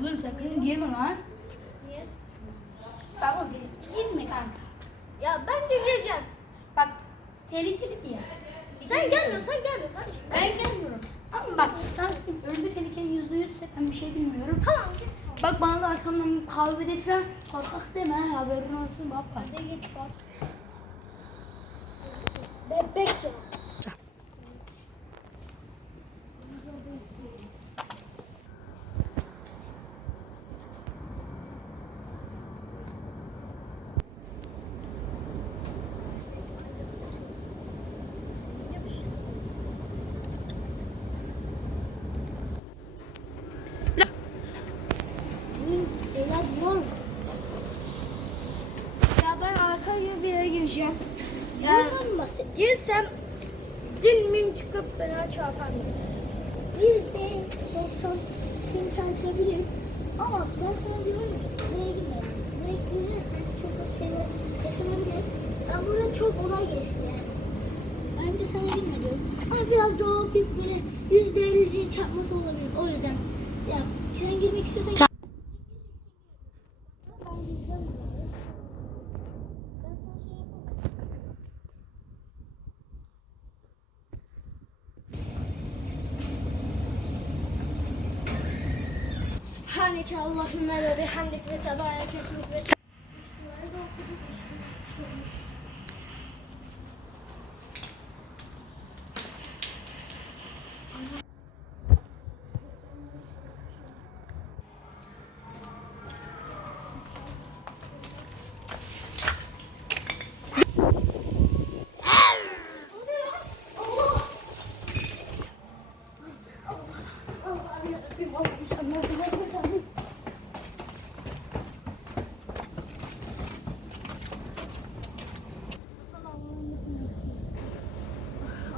Oğlum sen benim girme lan. Niye? Bak oğlum sen gitme kanka. Ya ben de geleceğim. Bak tehlikeli bir yer. Sen gelmiyorsan gelme kardeşim. Ben gelmiyorum. Ama bak söyleyeyim öyle bir tehlikenin yüzde yüzse ben bir şey bilmiyorum. Tamam git. Bak bana da arkamdan kahvede falan korkak deme ha, haberin olsun bak bak. Hadi git bak. Bebek ya. Var mı? Ya ben arka bir yere gireceğim. Ya Bundan mı girsem dilmim çıkıp bana çarpar mı? Yüzde doksan seni tanışabilirim. Ama ben sana diyorum ki buraya gitme. Buraya gidersen çok kötü şeyler yaşanabilir. Ben burada çok olay geçti yani. Bence sana diyorum. Ama biraz doğal bir böyle yüzde elli çarpması olabilir. O yüzden ya sen girmek istiyorsan ben gideceğim. Ben sana şey yaparım. Subhaneke Allahümme ve bihamdik ve tebarek esmik ve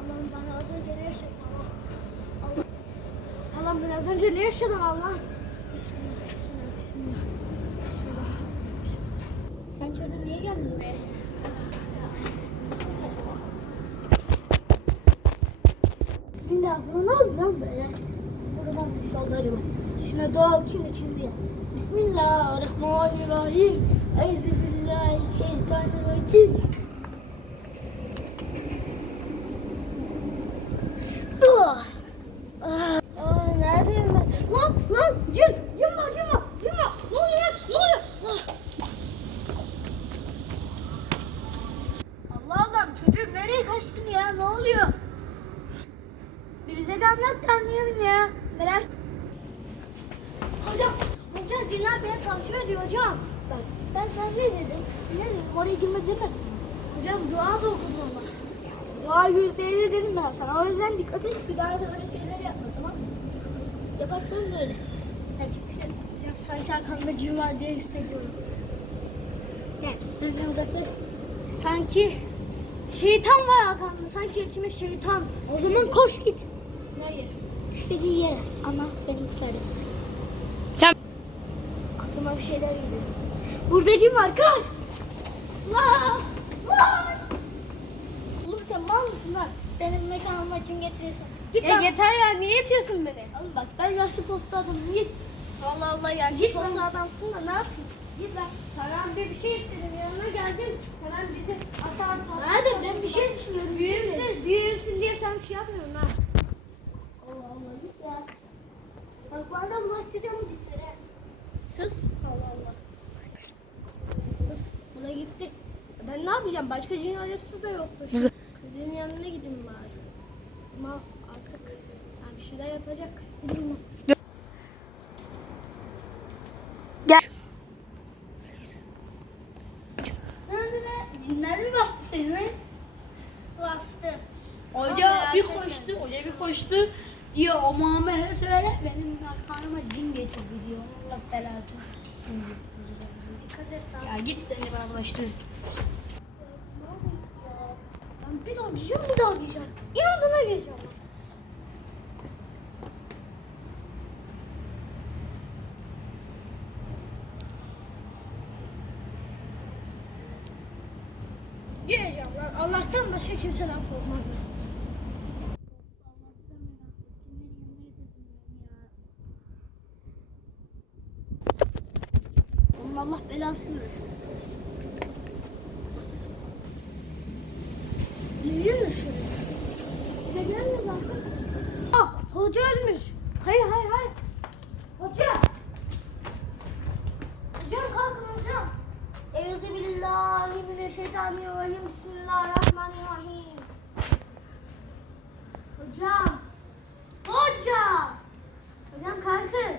Allah'ım bana az önce ne yaşadın Allah? Allah. Allah'ım ben az önce ne yaşadım Allah? Sen şurada niye geldin be? Bismillah, bu ne oldu lan böyle? Buradan bir şey oldu acaba. Şuna dua okuyayım da kendi yaz. Bismillahirrahmanirrahim. Euzubillahimineşşeytanirracim. Ah. Ah. Aa, neredeyim ben? Lan lan cin cin var cin var cin var. Ne oluyor lan? Ne oluyor? Ah. Allah Allah çocuk kaçtın ya? Ne oluyor? Bir bize de anlat da anlayalım ya. Merak. Hocam, hocam cinler beni takip ediyor hocam. Bak ben sana ne dedim? Ne dedim? Oraya girme demedim. Hocam dua da okudum ama. Dua yüzde elli dedim ben sana. O yüzden dikkat et. Bir daha da öyle şeyler yapma tamam mı? Yaparsan da öyle. Evet. Hocam sanki arkamda cin var diye hissediyorum. Gel. Benden uzaklaş. Sanki şeytan var arkamda. Sanki içime şeytan. O zaman koş git. Hayır. İstediğin yere. Ama benim çaresi. Sen Aklıma bir şeyler geliyor. Burada cin var. Kaç. Lan. Lan. Oğlum sen mal mısın lan? Benim mekanıma için getiriyorsun. Git ya lan. yeter ya niye yetiyorsun beni? Oğlum bak ben yaşlı posta adamım. Git. Allah Allah ya Git posta adamsın da ne yapayım? Git lan. Sana bir, bir şey istedim. Yanına geldim. Hemen bizi atar atar. Nerede? Ben bir şey düşünüyorum. Büyüğümsün, büyüğümsün diye sen bir şey yapmıyorum ha. Allah Allah git ya. Bak bana bulaştıracağım bu diklere. Sus. Allah Allah. Sus. Bu da gitti. Ben ne yapacağım? Başka cin ailesi de yoktu. Kızın yanına gideyim bari. Ama artık yani bir şeyler yapacak. Bilmiyorum. Gel. Nerede ne? Cinler mi bastı seni? Bastı. Hoca bir koştu, hoca bir koştu. Diyor o Muhammed söyle benim karnıma cin getirdi diyor. Allah belasını. Dikkat et sen. Ya git seni bana. Ben bir daha gideceğim, bir daha gideceğim. İnadına. Geleceğim lan. Allah'tan başka kimseden korkmam ben. Allah belasını versin. Biliyor musun şöyle? Bize gelme zaten. Ah, hoca ölmüş. Hayır hayır hayır. Hoca. Hocam kalkın hocam. Euzubillahimineşşeytanirrahim. Bismillahirrahmanirrahim. Hocam. Hocam. Hocam kalkın.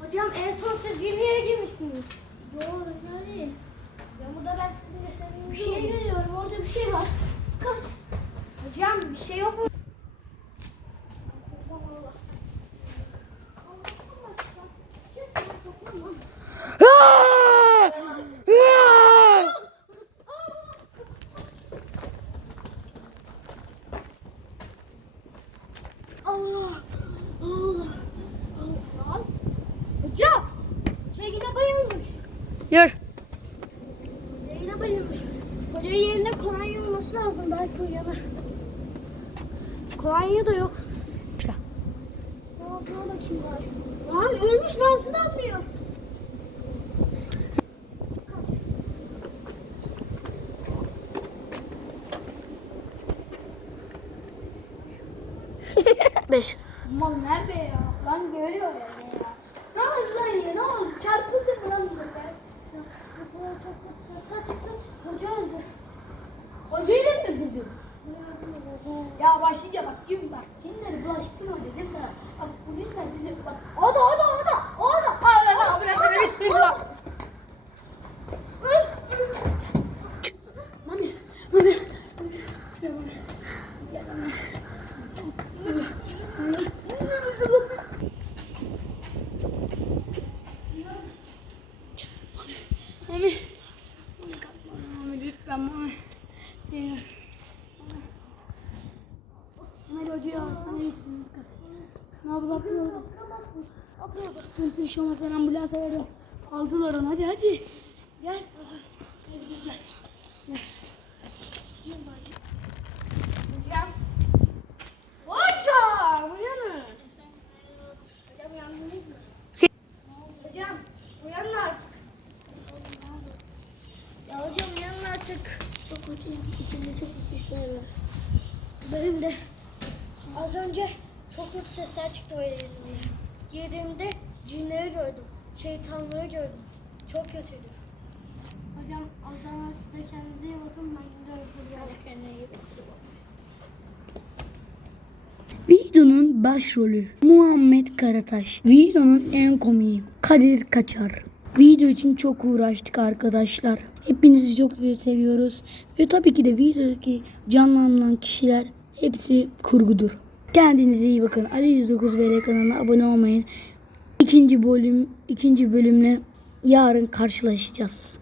Hocam en son siz 20'ye girmiştiniz. Doğru nereye? Ya burada ben sizin cesedinizi Bir şey görüyorum orada bir şey var. Kaç. Hocam bir şey yok mu? Allah. Allah. Allah. Hocam. Hoca yine bayılmış. Yürü. Yine bayılmış. Hocanın yerine kolonya olması lazım. Belki uyanır. Kolonya da yok. Güzel. Ağzına bakayım bari. Lan ölmüş nasıl anlıyor? Beş. Mal nerede ya? Lan görüyor ya. Ne oldu lan ya? Ne oldu? Çarpıldın mı lan bu sefer? Hoca öldü. Hocayı da mı öldürdün? Ya başlayınca bak cin bak cinleri bulaştırma dedim sana. Bak bu cinler bizi bak. O da o da o da o da. Allah bırak beni bismillah. Mami. Mami. Mami. Mami lütfen Mami. Zeynep. Mami hoca ya. Mami. Ne yapıyor? Yaşamak ben ambulansa veriyorum. Aldılar onu hadi hadi. Gel. Hadi gel. Gel. Hocam. Hocam uyanın. Hocam uyandınız mı? Hocam uyanın artık. Ya hocam uyanın artık. Çok kötü. İçimde çok kötü işler var. Benim de. Az önce çok kötü sesler çıktı o yerimde. Girdiğimde cinleri gördüm. Şeytanları gördüm. Çok kötüydü. Hocam o zaman siz de kendinize iyi bakın. Ben de öpeceğim. Kendine iyi bakın. Videonun başrolü Muhammed Karataş. Videonun en komiği Kadir Kaçar. Video için çok uğraştık arkadaşlar. Hepinizi çok seviyoruz. Ve tabii ki de videodaki canlanılan kişiler hepsi kurgudur. Kendinize iyi bakın. Ali 109 VL kanalına abone olmayın. İkinci bölüm, ikinci bölümle yarın karşılaşacağız.